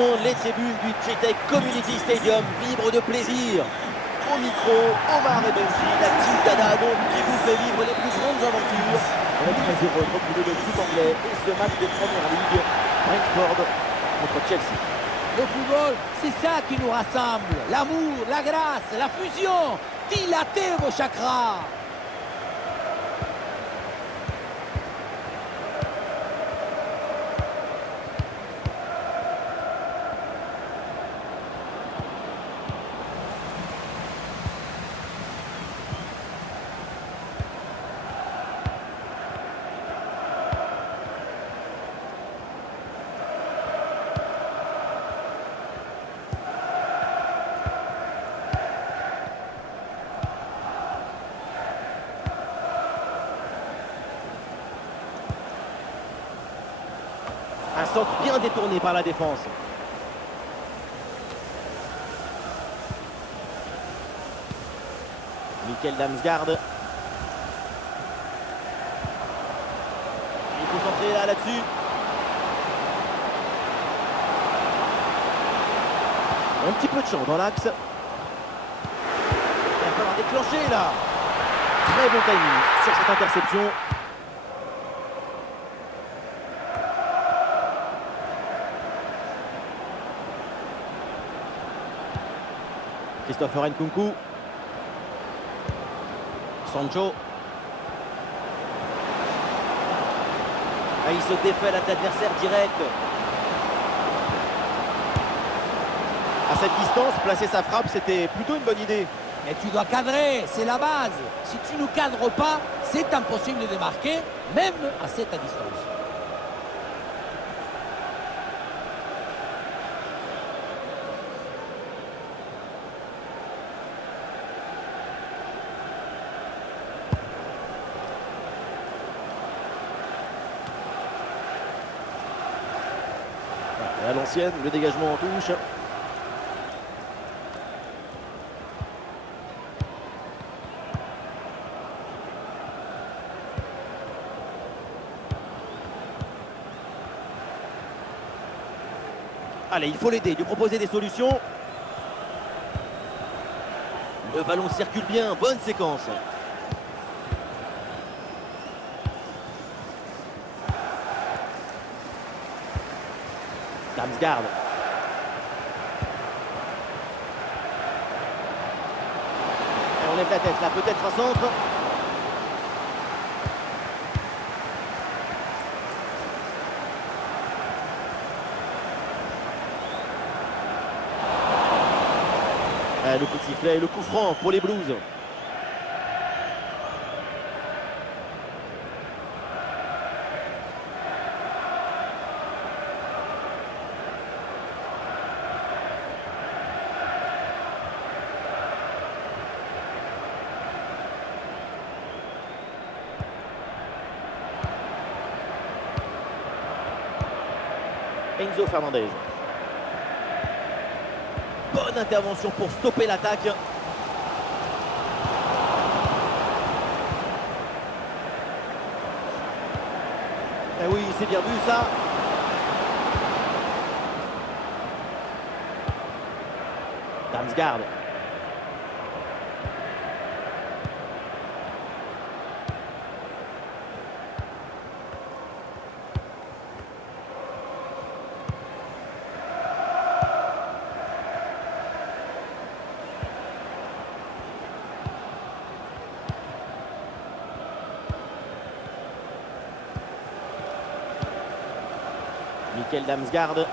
monde, les tribunes du Tech Community Stadium vibrent de plaisir. Au micro, Omar et Benji, la team Dada donc qui vous fait vivre les plus grandes aventures. On est très heureux de retrouver le foot anglais et ce match de Première Ligue, Brentford contre Chelsea. Le football, c'est ça qui nous rassemble. L'amour, la grâce, la fusion. Dilatez vos chakras. Un centre bien détourné par la défense. Mikkel Damsgaard. Il faut centrer là-dessus. Un petit peu de champ dans l'axe. Il va falloir déclencher là. Très bon timing sur cette interception. Christopher Nkunku. Sancho. Ah, il se défait l'adversaire direct. À cette distance, placer sa frappe, c'était plutôt une bonne idée. Mais tu dois cadrer, c'est la base. Si tu ne cadres pas, c'est impossible de marquer, même à cette distance. Et à l'ancienne, le dégagement en touche. Allez, il faut l'aider, lui proposer des solutions. Le ballon circule bien, bonne séquence. Damsgaard. Et on lève la tête là, peut-être un centre. Le coup de sifflet et le coup franc pour les Blues. Enzo Fernandez. Bonne intervention pour stopper l'attaque. Eh oui, c'est bien vu ça. Damsgaard. Mikkel Damsgaard.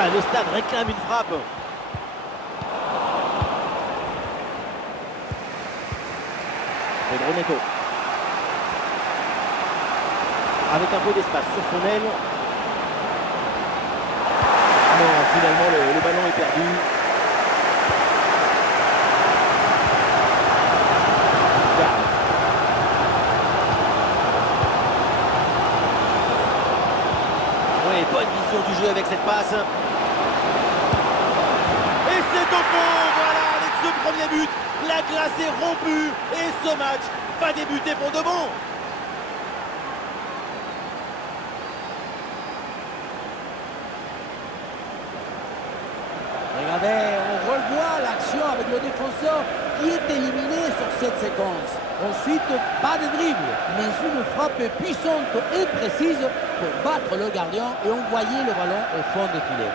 Ah, le stade réclame une frappe. Pedro Neto. Avec un peu d'espace sur son aile. Non, finalement le ballon est perdu. Oui, bonne vision du jeu avec cette passe. Et c'est au fond, voilà, avec ce premier but, la glace est rompue et ce match va débuter pour de bon. Regardez, on revoit l'action avec le défenseur qui est éliminé sur cette séquence. Ensuite, pas de dribble, mais une frappe puissante et précise pour battre le gardien et envoyer le ballon au fond des filets.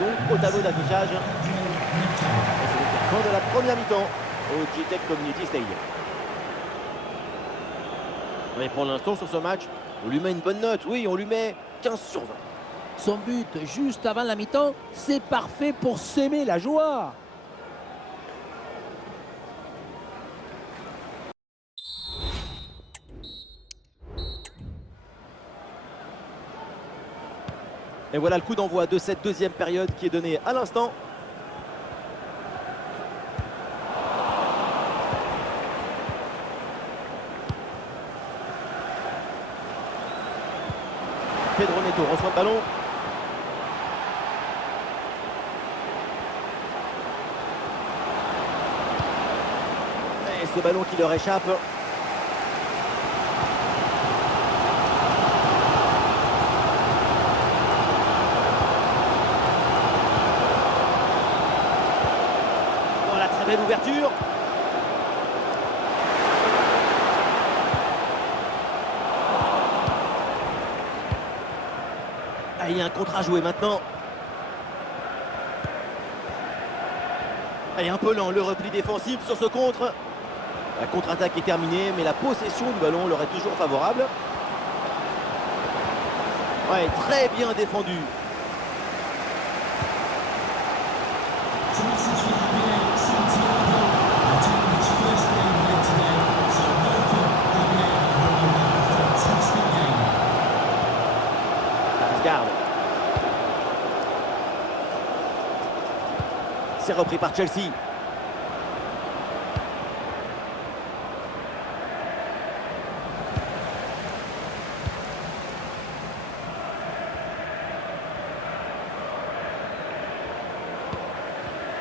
Donc au tableau d'affichage. Et c'est la fin de la première mi-temps au G-Tech Community Stadium. Mais pour l'instant sur ce match, on lui met une bonne note. Oui, on lui met 15 sur 20. Son but juste avant la mi-temps, c'est parfait pour s'aimer la joie. Et voilà le coup d'envoi de cette deuxième période qui est donné à l'instant. Pedro Neto reçoit le ballon. Et ce ballon qui leur échappe. Voilà, très belle ouverture. Ah, il y a un contre à jouer maintenant. Et un peu lent le repli défensif sur ce contre. La contre-attaque est terminée, mais la possession du ballon leur est toujours favorable. Ouais, très bien défendu. Garde. C'est repris par Chelsea.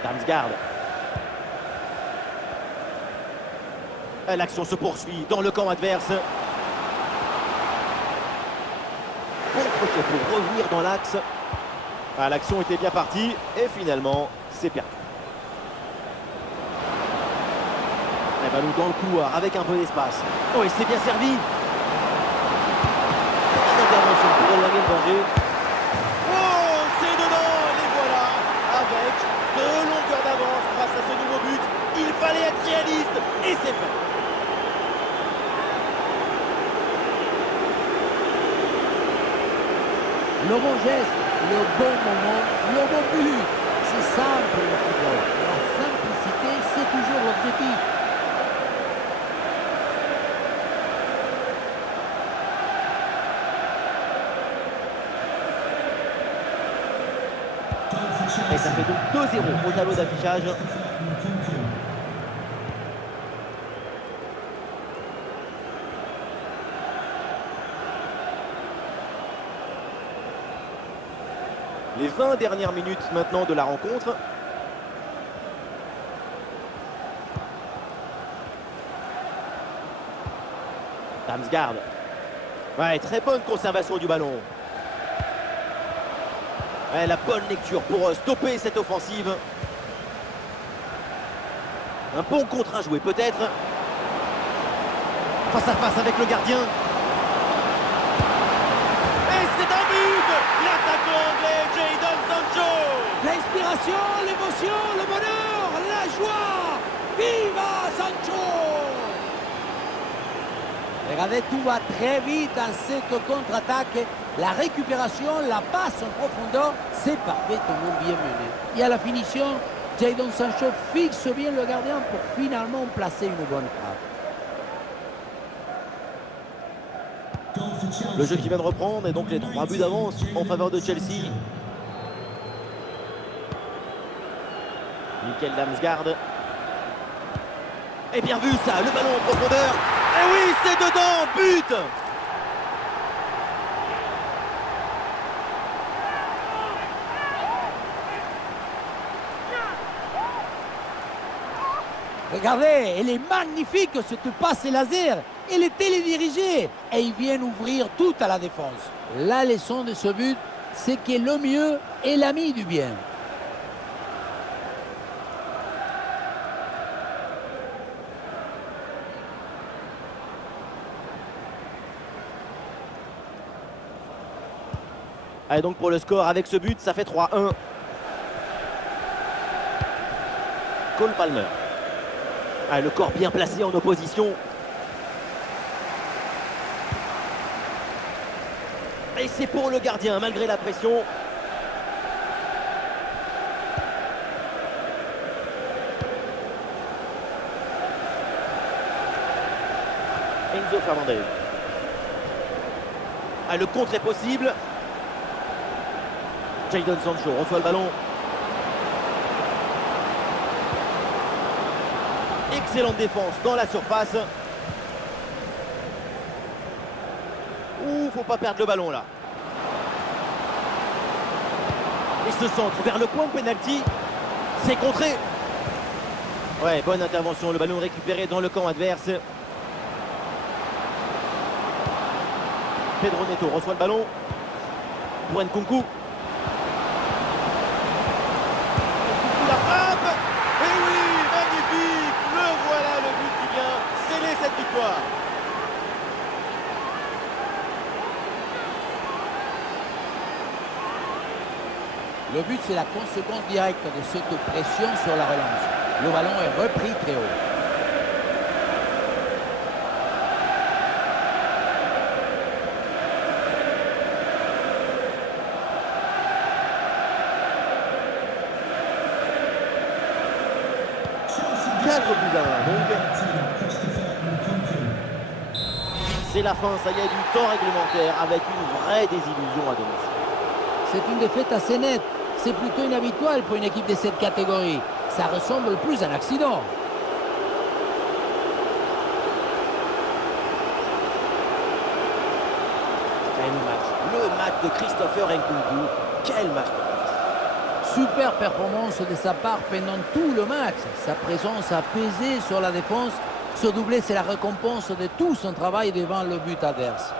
Damsgaard. L'action se poursuit dans le camp adverse. Contre pour revenir dans l'axe. Ah, l'action était bien partie et finalement c'est perdu. Un ballon dans le couloir avec un peu d'espace. Oh, et c'est bien servi. Intervention pour éloigner le danger. Oh, c'est dedans. Les voilà avec 2 longueurs d'avance grâce à ce nouveau but. Il fallait être réaliste et c'est fait. Le bon geste, le bon moment, le bon but. C'est simple le football. La simplicité, c'est toujours l'objectif. Et ça fait donc 2-0 au tableau d'affichage. Les 20 dernières minutes maintenant de la rencontre. Damsgaard. Ouais, très bonne conservation du ballon. Ouais, la bonne lecture pour stopper cette offensive. Un bon contre à jouer peut-être. Face à face avec le gardien. Et c'est un but! L'attaquant anglais Jadon Sancho. L'inspiration, l'émotion, le bonheur, la joie. Viva Sancho! Regardez, tout va très vite dans cette contre-attaque. La récupération, la passe en profondeur, c'est parfaitement bien mené. Et à la finition, Jadon Sancho fixe bien le gardien pour finalement placer une bonne frappe. Le jeu qui vient de reprendre et donc les 3 buts d'avance en faveur de Chelsea. Mikkel Damsgaard. Et bien vu ça, le ballon en profondeur. Et oui, c'est dedans, but! Regardez, elle est magnifique cette passe laser. Elle est télédirigée et ils viennent ouvrir tout à la défense. La leçon de ce but, c'est que le mieux est l'ami du bien. Allez, donc pour le score, avec ce but, ça fait 3-1. Cole Palmer. Ah, le corps bien placé en opposition. Et c'est pour le gardien, malgré la pression. Enzo Fernandez. Ah, le contre est possible. Jadon Sancho reçoit le ballon. Excellente défense dans la surface. Ouh, faut pas perdre le ballon là. Et ce centre vers le coin de pénalty. C'est contré. Ouais, bonne intervention. Le ballon récupéré dans le camp adverse. Pedro Neto reçoit le ballon. Pour Nkunku. La frappe. Et oui, magnifique. Le voilà, le but qui vient sceller cette victoire. Le but, c'est la conséquence directe de cette pression sur la relance. Le ballon est repris très haut. C'est la fin, ça y est, du temps réglementaire avec une vraie désillusion à domicile. C'est une défaite assez nette. C'est plutôt inhabituel pour une équipe de cette catégorie. Ça ressemble plus à un accident. Le match de Christopher Nkunku. Quel match! Super performance de sa part pendant tout le match. Sa présence a pesé sur la défense. Ce doublé, c'est la récompense de tout son travail devant le but adverse.